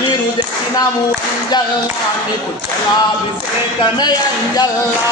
నీరు తెచ్చినాము అంజల్లా నీకు జలాభిషేకమే అంజల్లా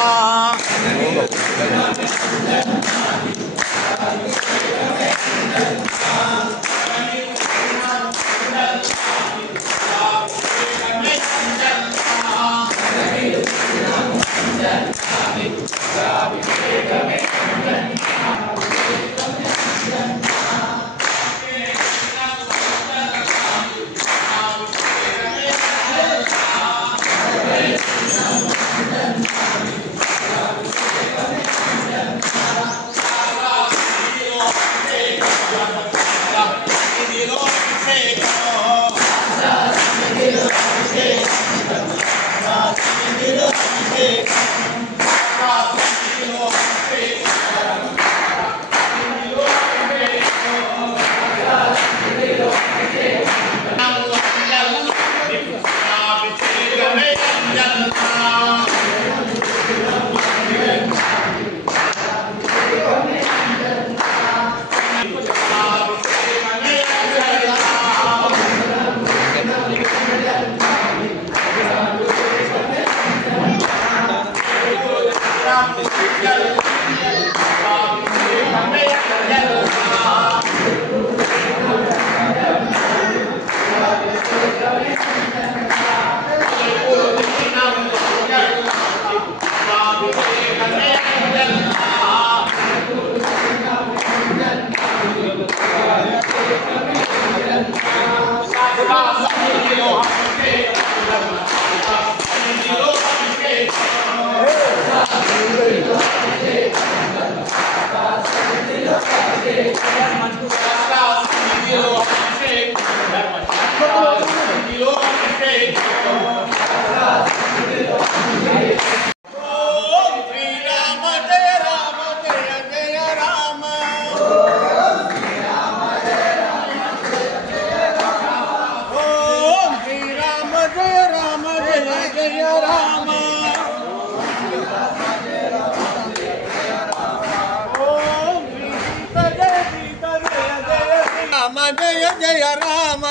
जय जय राम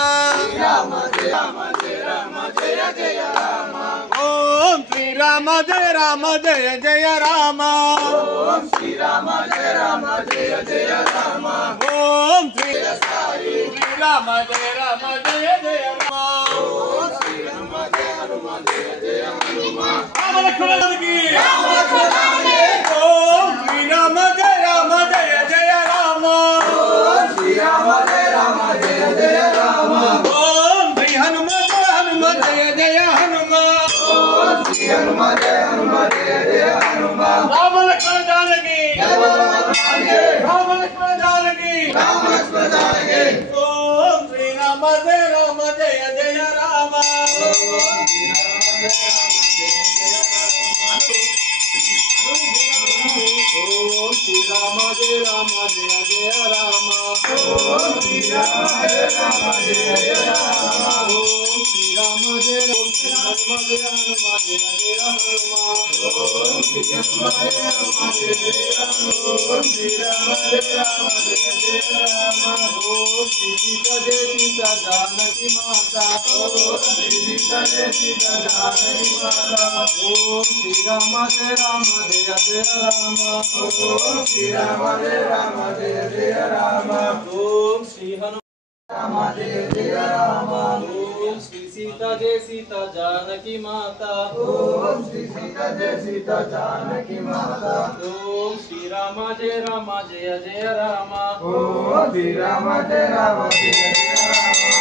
ओम श्री राम जय राम जय जय राम ओम श्री राम जय राम जय जय राम ओम श्री राम जय राम जय जय राम ओम श्री राम जय राम जय जय हनुमान राम लक्ष्मण की ओम श्री राम जय राम जय जय राम ओम श्री राम लक्ष्मण जानकी ओम श्री राम जय जय राम ओम श्री राम जय जय राम ओम श्री राम जय जय राम ओम श्री राम जय हनुमान जय हनुमान ओम श्री हनुमान जय ओम श्री राम जय राम ओम श्री सीता जय सीता जानकी माता ओम श्री सीता जय सीता जानकी माता ओम श्री राम जय राम ओम श्री राम जय जय राम ओम श्री हनुमान जय राम ओम श्री सीता जय सीता जानकी माता ओम श्री सीता जय सीता जानकी माता ओम श्री राम जय जय राम ओम श्री राम जय जय राम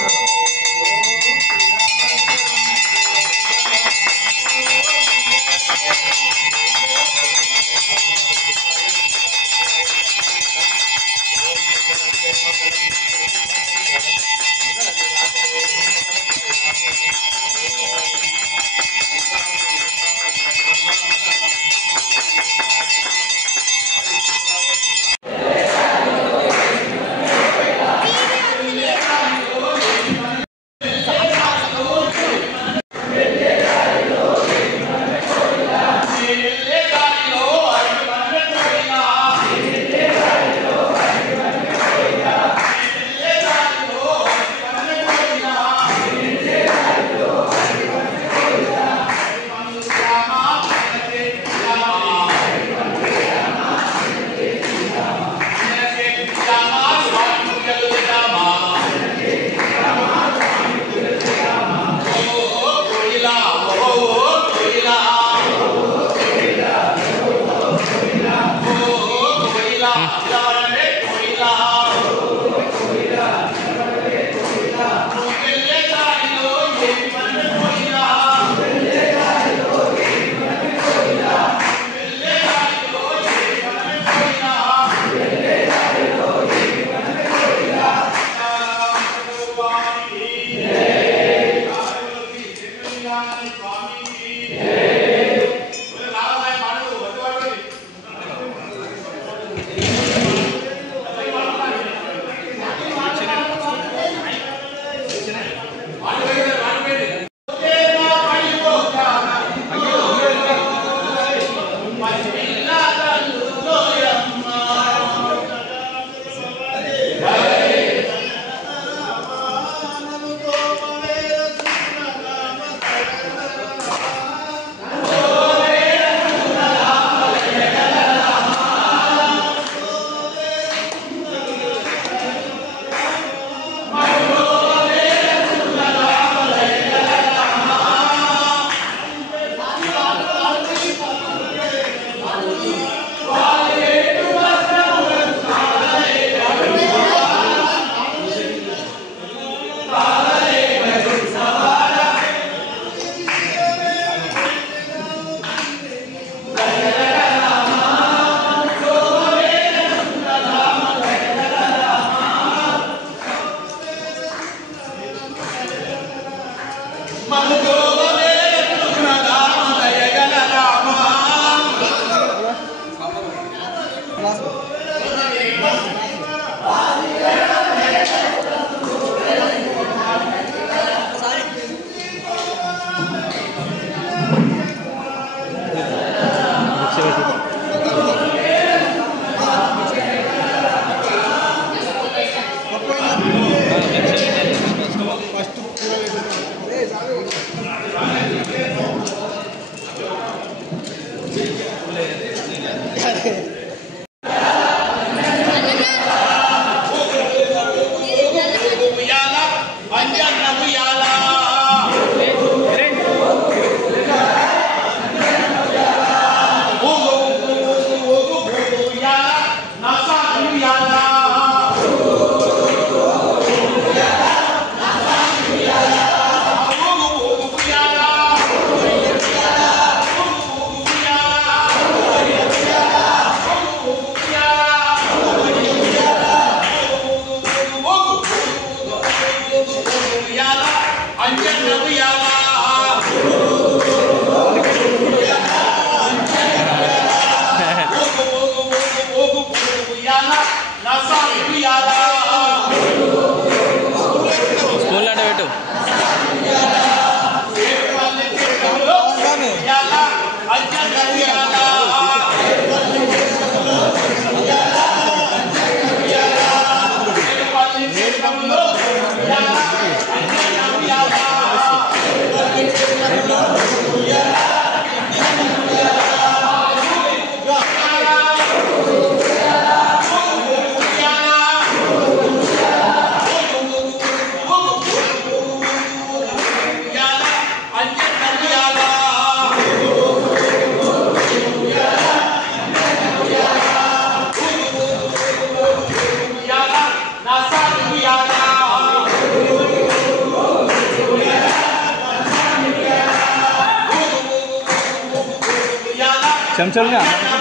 चमचम